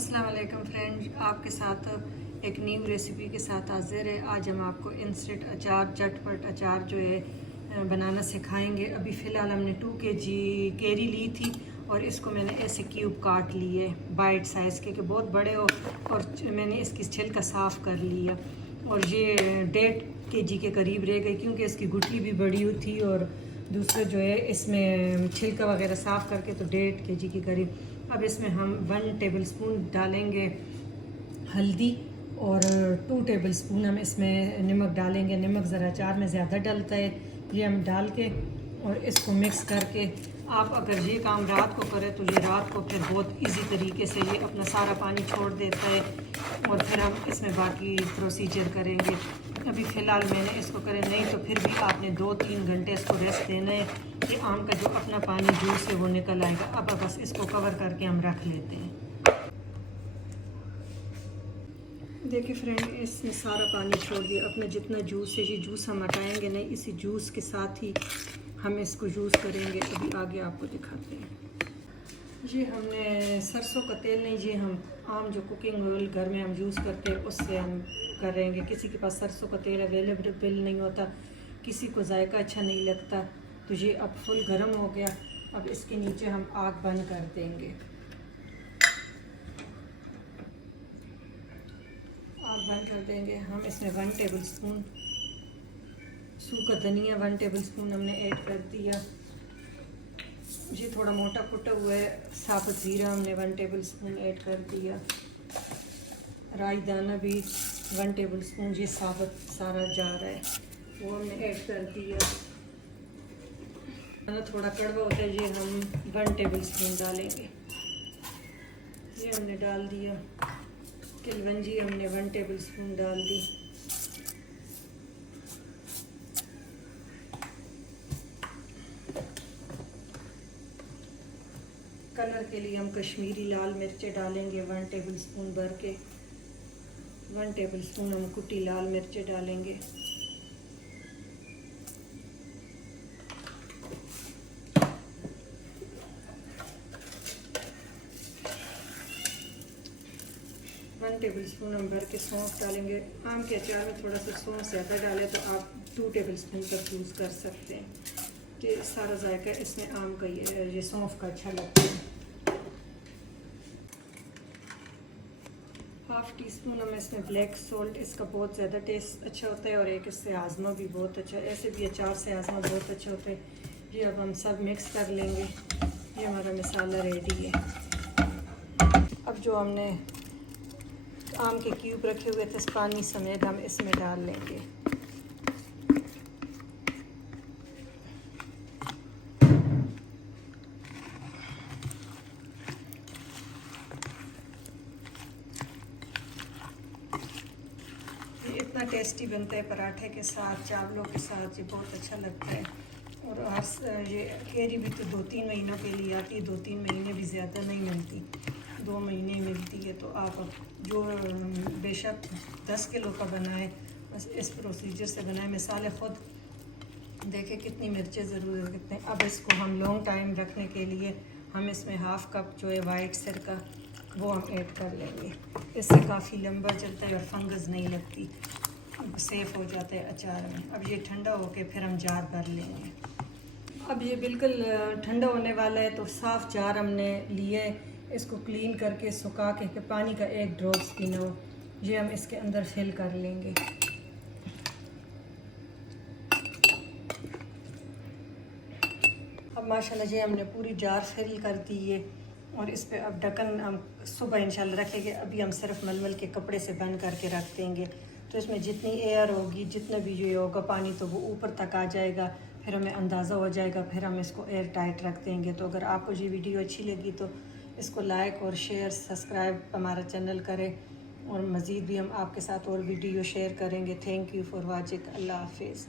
अस्सलाम वालेकुम फ्रेंड्स, आपके साथ एक न्यू रेसिपी के साथ हाजिर है। आज हम आपको इंस्टेंट अचार, चटपट अचार जो है बनाना सिखाएंगे। अभी फ़िलहाल हमने 2 kg केरी ली थी और इसको मैंने ऐसे क्यूब काट लिए बाइट साइज़ के बहुत बड़े हो, और मैंने इसकी छिलका साफ़ कर लिया। और ये 1.5 kg के करीब रह गई क्योंकि इसकी गुठली भी बड़ी हुई थी, और दूसरा जो है इसमें छिलका वगैरह साफ़ करके तो 1.5 kg के करीब। अब इसमें हम 1 टेबलस्पून डालेंगे हल्दी और 2 टेबलस्पून हम इसमें नमक डालेंगे। नमक ज़रा अचार में ज़्यादा डलता है, ये हम डाल के और इसको मिक्स करके, आप अगर ये काम रात को करें तो ये रात को फिर बहुत इजी तरीके से ये अपना सारा पानी छोड़ देता है, और फिर हम इसमें बाकी प्रोसीजर करेंगे। अभी फ़िलहाल मैंने इसको करें, नहीं तो फिर भी आपने 2-3 घंटे इसको रेस्ट देना है कि आम का जो अपना पानी जूस है वो निकल आएगा। अब बस इसको कवर करके हम रख लेते हैं। देखिए फ्रेंड, इसने सारा पानी छोड़ दिया, अपना जितना जूस है ये जूस हम हटाएंगे नहीं, इसी जूस के साथ ही हम इसको यूज़ करेंगे। अभी आगे आपको दिखाते हैं। ये हमने सरसों का तेल नहीं, ये हम आम जो कुकिंग ऑयल घर में हम यूज़ करते हैं उससे हम करेंगे। किसी के पास सरसों का तेल अवेलेबल नहीं होता, किसी को जायका अच्छा नहीं लगता, तो ये अब फुल गर्म हो गया। अब इसके नीचे हम आग बंद कर देंगे। आग बंद कर देंगे। हम इसमें 1 टेबलस्पून सूखा धनिया 1 टेबलस्पून हमने ऐड कर दिया। ये थोड़ा मोटा कुटा हुआ है साबुत ज़ीरा हमने 1 टेबलस्पून ऐड कर दिया। राई दाना भी 1 टेबलस्पून, ये साबुत सारा जा रहा है, वो हमने ऐड कर दिया। दाना थोड़ा कड़वा होता है, ये हम 1 टेबलस्पून डालेंगे। ये हमने डाल दिया। किलवंजी हमने 1 टेबलस्पून डाल दी। कलर के लिए हम कश्मीरी लाल मिर्चें डालेंगे 1 टेबलस्पून भर के। 1 टेबलस्पून हम कुटी लाल मिर्चें डालेंगे। वन टेबलस्पून हम भर के सौंफ डालेंगे। आम के अचार में थोड़ा सा सौंफ ज़्यादा डालें तो आप 2 टेबलस्पून तक यूज़ कर सकते हैं। ये सारा जायका इसमें आम का ये सौंफ का अच्छा लगता है। 1/2 टीस्पून हम इसमें ब्लैक सॉल्ट, इसका बहुत ज़्यादा टेस्ट अच्छा होता है, और एक इससे आज़मा भी बहुत अच्छा है। ऐसे भी अचार से आज़मा बहुत अच्छा होता है। ये अब हम सब मिक्स कर लेंगे। ये हमारा मसाला रेडी है। अब जो हमने आम के क्यूब रखे हुए थे पानी समेत हम इसमें डाल लेंगे। इतना टेस्टी बनता है पराठे के साथ, चावलों के साथ, ये बहुत अच्छा लगता है। और हर ये केरी भी तो 2-3 महीनों के लिए आती है, 2-3 महीने भी ज़्यादा नहीं मिलती, 2 महीने मिलती है। तो आप जो बेशक 10 किलो का बनाए, बस इस प्रोसीजर से बनाए। मिसालें ख़ुद देखें कितनी मिर्चें ज़रूरत कितने। अब इसको हम लॉन्ग टाइम रखने के लिए हम इसमें 1/2 कप जो है वाइट सिरका वो हम ऐड कर लेंगे। इससे काफ़ी लंबा चलता है और फंगस नहीं लगती, सेफ़ हो जाता है अचार में। अब ये ठंडा होके फिर हम जार भर लेंगे। अब ये बिल्कुल ठंडा होने वाला है, तो साफ़ जार हमने लिए, इसको क्लीन करके सुखा के पानी का 1 ड्रॉप्स भी ना हो, ये हम इसके अंदर फिल कर लेंगे। अब माशाल्लाह जी हमने पूरी जार फिल कर दी है, और इस पे अब ढक्कन हम सुबह इंशाल्लाह रखेंगे। अभी हम सिर्फ मलमल के कपड़े से बंद करके रख देंगे, तो इसमें जितनी एयर होगी, जितना भी ये होगा पानी, तो वो ऊपर तक आ जाएगा, फिर हमें अंदाज़ा हो जाएगा, फिर हम इसको एयर टाइट रख देंगे। तो अगर आपको ये वीडियो अच्छी लगी तो इसको लाइक और शेयर सब्सक्राइब हमारा चैनल करें, और मज़ीद भी हम आपके साथ और वीडियो शेयर करेंगे। Thank you for watching. अल्लाह हाफिज़।